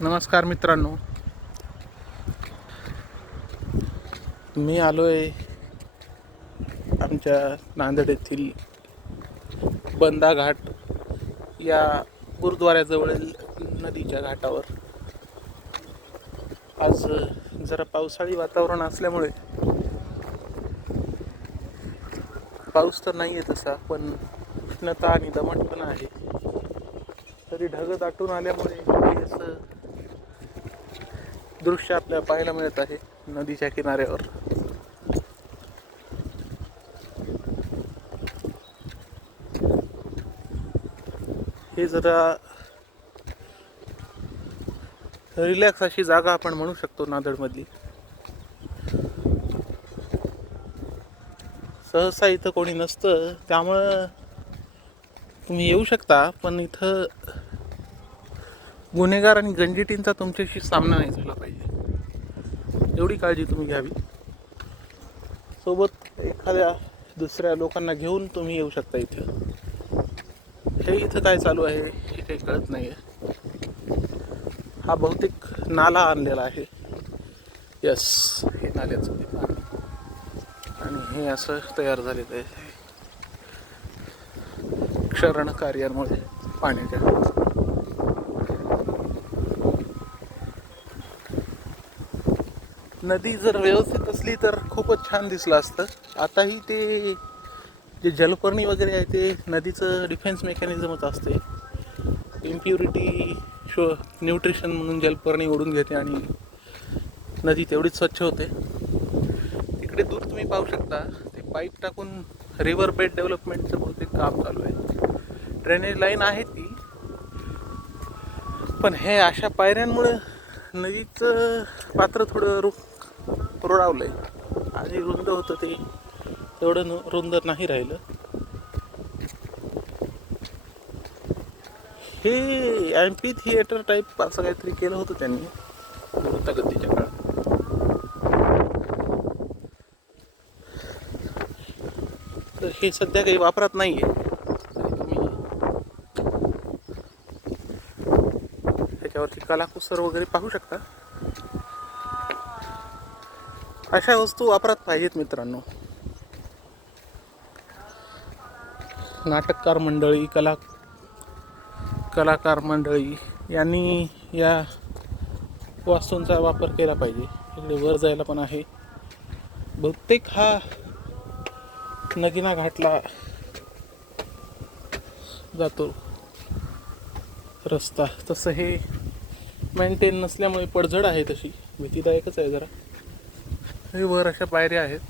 नमस्कार मित्रांनो. मी आलो आहे आमच्या नांदेड येथील बंदा घाट या गुरुद्वाऱ्याजवळील नदीच्या घाटावर. आज जरा पावसाळी वातावरण असल्यामुळे पाऊस तर नाही आहे तसा पण उष्णता आणि दमटपणा आहे. तरी ढग दाटून आल्यामुळे असं दृश्य आपल्याला पाहायला मिळत आहे नदीच्या किनाऱ्यावर. हे जरा रिलॅक्स अशी जागा आपण म्हणू शकतो नांदेडमधली. सहसा इथं कोणी नसतं त्यामुळं तुम्ही येऊ शकता पण इथं गुन्हेगार आणि गंजिटींचा तुमच्याशी सामना नाही झाला पाहिजे. एवढी काळजी तुम्ही घ्यावी. सोबत एखाद्या दुसऱ्या लोकांना घेऊन तुम्ही येऊ शकता इथं. हे इथं काय चालू आहे हे काही कळत नाही आहे हा बहुतेक नाला आणलेला आहे. यस हे नाल्याचं आणि हे असं तयार झालेलं आहे. क्षरण कार्यामुळे पाण्याच्या नदी जर व्यवस्थित असली तर खूपच छान दिसलं असतं. आताही ते जे जलपर्णी वगैरे आहे ते नदीचं डिफेन्स मेकॅनिझमच असते. इम्प्युरिटी शो न्यूट्रिशन म्हणून जलपर्णी ओढून घेते आणि नदी तेवढीच स्वच्छ होते. तिकडे दूर तुम्ही पाहू शकता ते पाईप टाकून रिव्हर बेड डेव्हलपमेंटचं बहुतेक काम चालू आहे. ड्रेनेज लाईन आहे ती. पण हे अशा पायऱ्यांमुळं नदीचं पात्र थोडं रूप रुळावलं आहे आणि रुंद होतं ते. तेवढं रुंद नाही राहिलं. हे एम्पी थिएटर टाईप असं काहीतरी केलं होतं त्यांनी. वृत्तगतीच्या काळात. तर हे सध्या काही वापरात नाही आहे तुम्ही त्याच्यावरती कलाकुसर वगैरे पाहू शकता. अशा वस्तू वापरात पाहिजेत मित्रांनो. नाटककार मंडळी कला कलाकार मंडळी यांनी या वास्तूंचा वापर केला पाहिजे. इकडे वर जायला पण आहे. बहुतेक हा नगिना घाटला जातो. रस्ता. तसं हे मेंटेन नसल्यामुळे पडझड आहे तशी. भीतीदायकच आहे जरा. हे वर अशा पायऱ्या आहेत.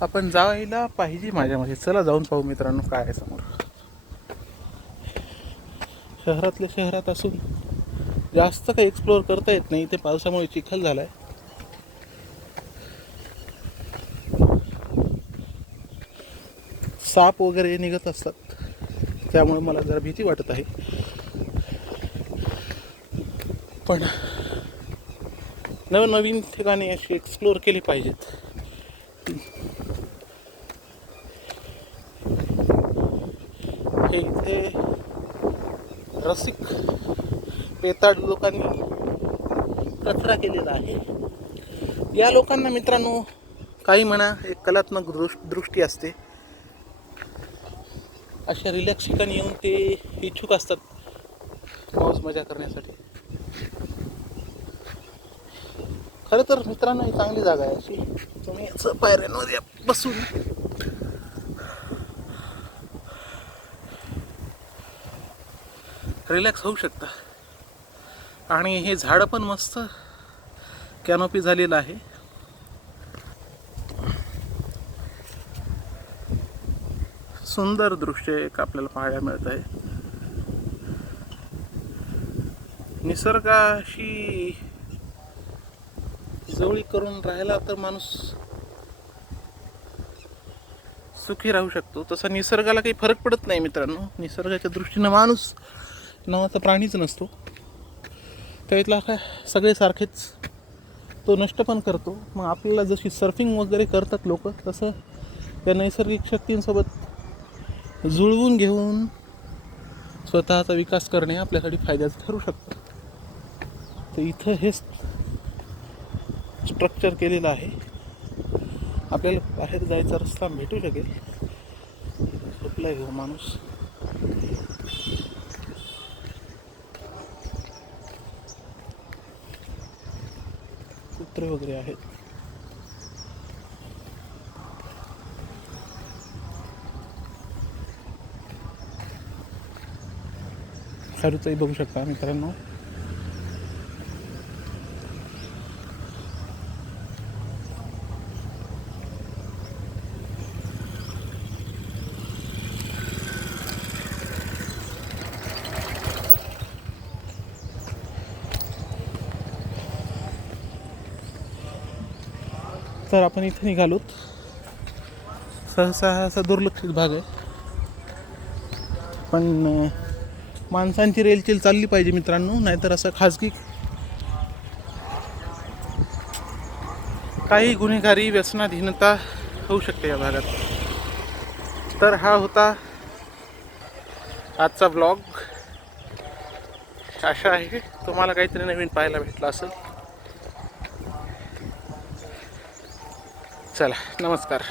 आपण जायला पाहिजे माझ्यामध्ये. चला जाऊन पाहू मित्रांनो काय आहे समोर. शहरातल्या शहरात असून जास्त काही एक्सप्लोअर करता येत नाही. इथे पावसामुळे चिखल झालाय. साप वगैरे निघत असतात. त्यामुळे मला जरा भीती वाटत आहे. पण नवनवीन ठिकाणी अशी एक्सप्लोअर केली पाहिजेत हे इथे रसिक पेताड लोकांनी कचरा केलेला आहे. या लोकांना मित्रांनो काही म्हणा एक कलात्मक दृश दृष्टी असते. अशा रिलॅक्स ठिकाणी येऊन ते इच्छुक असतात. मौज मजा करण्यासाठी. खरं तर मित्रांनो ही चांगली जागा आहे अशी. तुम्ही याचं पायऱ्यांमध्ये बसून. रिलॅक्स होऊ शकता. आणि हे झाडं पण मस्त कॅनोपी झालेलं आहे. सुंदर दृश्य एक आपल्याला पाहायला मिळत आहे. निसर्गाशी जवळी करून राहिला तर माणूस सुखी राहू शकतो. तसा निसर्गाला काही फरक पडत नाही मित्रांनो. निसर्गाच्या दृष्टीनं माणूस नावाचा प्राणीच नसतो. त्यातला काय सगळे सारखेच तो नष्ट पण करतो. मग आपल्याला जशी सर्फिंग वगैरे करतात लोक तसं त्या नैसर्गिक शक्तींसोबत जुळवून घेऊन स्वतःचा विकास करणे आपल्यासाठी फायद्याचं ठरू शकतं. तर इथं हेच स्ट्रक्चर केलेलं आहे. आपल्याला बाहेर जायचा रस्ता भेटू शकेल. झोपला आहे हो माणूस? कुत्रे वगैरे आहेत. खारुताई बघू शकता मित्रांनो. तर आपण इथे निघालोत. सहसा असा दुर्लक्षित भाग आहे. पण माणसांची रेलचेल चालली पाहिजे मित्रांनो नाहीतर असं खाजगी काही गुन्हेगारी व्यसनाधीनता होऊ शकते या भागात. तर हा होता आजचा ब्लॉग आशा आहे तुम्हाला काहीतरी नवीन पाहायला भेटला असेल. चला नमस्कार.